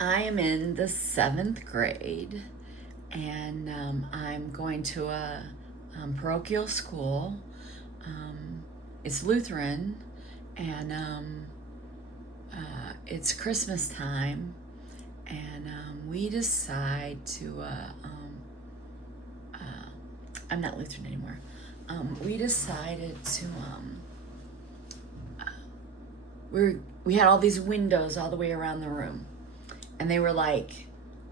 I am in the 7th grade, and I'm going to a parochial school. It's Lutheran, and it's Christmas time, and we decide to. I'm not Lutheran anymore. We decided to. We had all these windows all the way around the room, and they were like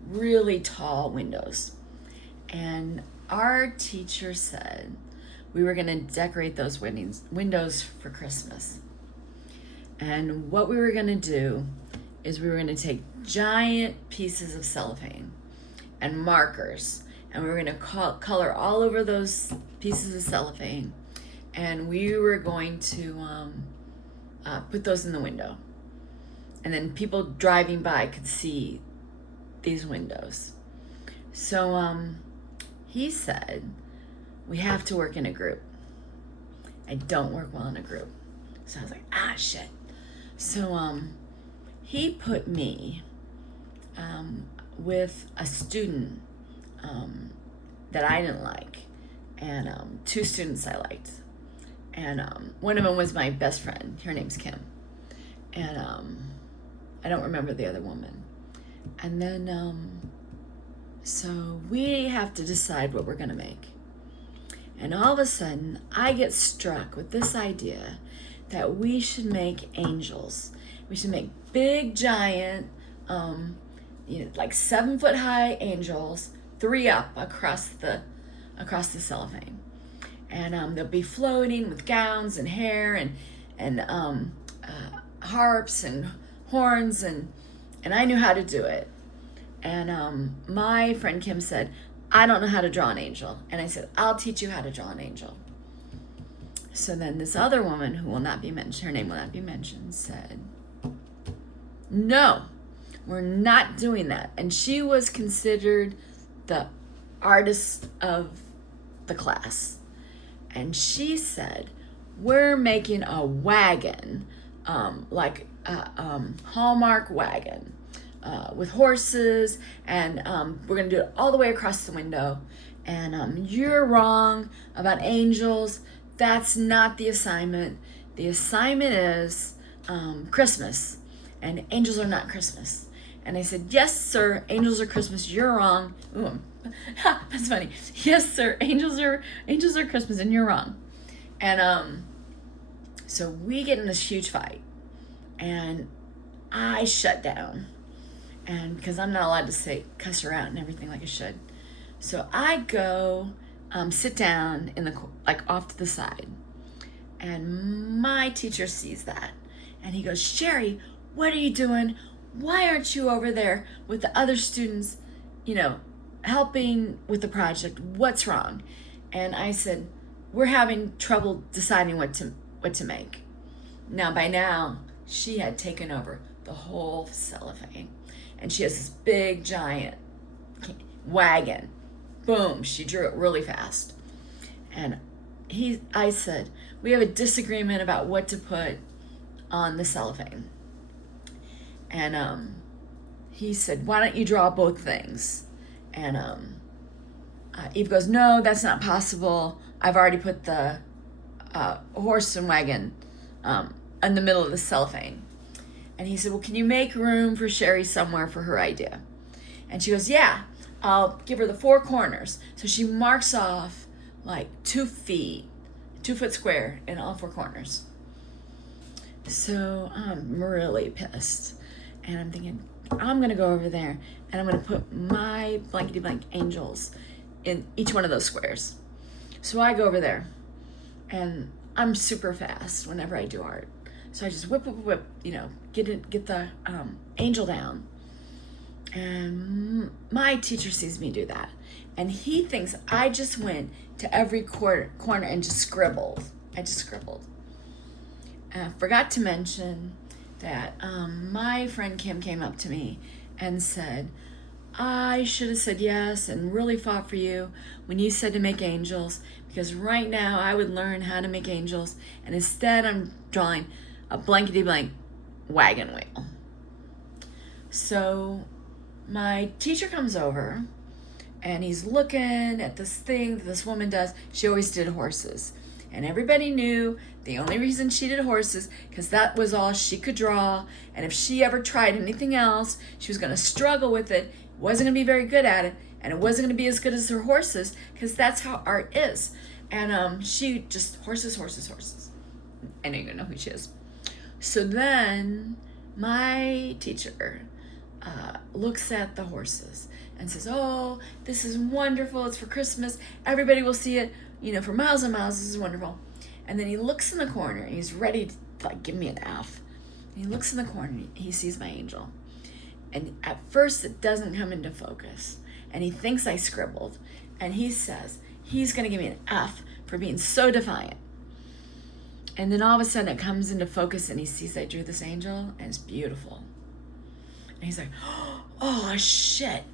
really tall windows. And our teacher said we were going to decorate those windows for Christmas. And what we were going to do is we were going to take giant pieces of cellophane and markers, and we were going to color all over those pieces of cellophane, and we were going to put those in the window. And then people driving by could see these windows. So he said, we have to work in a group. I don't work well in a group. So I was like, shit. So he put me with a student that I didn't like, and 2 students I liked. And one of them was my best friend. Her name's Kim. And I don't remember the other woman. And then, so we have to decide what we're going to make. And all of a sudden, I get struck with this idea that we should make angels. We should make big, giant, like 7-foot-high angels, 3 up across the cellophane. And they'll be floating with gowns and hair and harps and horns, and I knew how to do it. And my friend Kim said, I don't know how to draw an angel. And I said, I'll teach you how to draw an angel. So then this other woman, who will not be mentioned, her name will not be mentioned, said, no, we're not doing that. And she was considered the artist of the class. And she said, we're making a wagon, like a Hallmark wagon, with horses, and we're going to do it all the way across the window. And you're wrong about angels. That's not the assignment. The assignment is Christmas, and angels are not Christmas. And I said, yes, sir, angels are Christmas. You're wrong. Ooh, that's funny. Yes, sir, angels are Christmas, and you're wrong. And so we get in this huge fight, and I shut down, and because I'm not allowed to cuss her out and everything like I should. So I go sit down in the off to the side, and my teacher sees that, and he goes, Cheri, what are you doing? Why aren't you over there with the other students, helping with the project? What's wrong? And I said, we're having trouble deciding what to make. Now, by now, she had taken over the whole cellophane, and she has this big, giant wagon. Boom, she drew it really fast. And I said, we have a disagreement about what to put on the cellophane. And he said, why don't you draw both things? And Eve goes, no, that's not possible. I've already put the horse and wagon in the middle of the cellophane. And he said, well, can you make room for Cheri somewhere for her idea? And she goes, yeah, I'll give her the 4 corners. So she marks off like 2 feet, 2-foot square in all 4 corners. So I'm really pissed. And I'm thinking, I'm going to go over there and I'm going to put my blankety blank angels in each one of those squares. So I go over there, and I'm super fast whenever I do art. So I just whip, get the angel down. And my teacher sees me do that, and he thinks I just went to every corner and just scribbled. I just scribbled. And I forgot to mention that my friend Kim came up to me and said, I should have said yes and really fought for you when you said to make angels, because right now I would learn how to make angels, and instead I'm drawing a blankety blank wagon wheel. So my teacher comes over and he's looking at this thing that this woman does. She always did horses. And everybody knew the only reason she did horses because that was all she could draw. And if she ever tried anything else, she was going to struggle with it, wasn't going to be very good at it, and it wasn't going to be as good as her horses because that's how art is. And she just horses. I know you're going to know who she is. So then my teacher looks at the horses and says, oh, this is wonderful. It's for Christmas. Everybody will see it, for miles and miles. This is wonderful. And then he looks in the corner and he's ready to give me an F. And he looks in the corner and he sees my angel. And at first it doesn't come into focus. And he thinks I scribbled. And he says he's going to give me an F for being so defiant. And then all of a sudden it comes into focus and he sees I drew this angel and it's beautiful. And he's like, oh shit,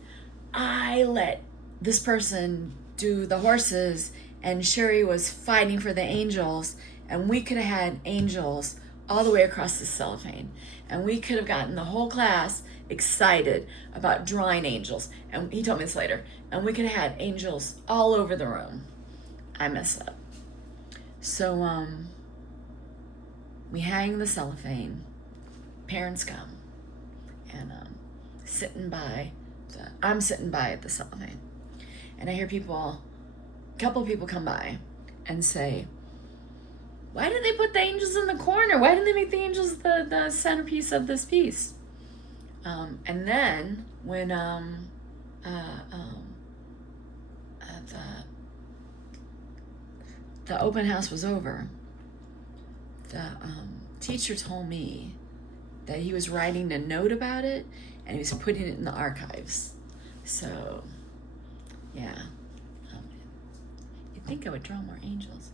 I let this person do the horses and Cheri was fighting for the angels and we could have had angels all the way across the cellophane. And we could have gotten the whole class excited about drawing angels. And he told me this later. And we could have had angels all over the room. I messed up. So, we hang the cellophane. Parents come. And I'm sitting by the cellophane. And I hear a couple people come by and say, why did they put the angels in the corner? Why didn't they make the angels the centerpiece of this piece? And then when the open house was over, the teacher told me that he was writing a note about it and he was putting it in the archives. So, yeah. You'd think I would draw more angels.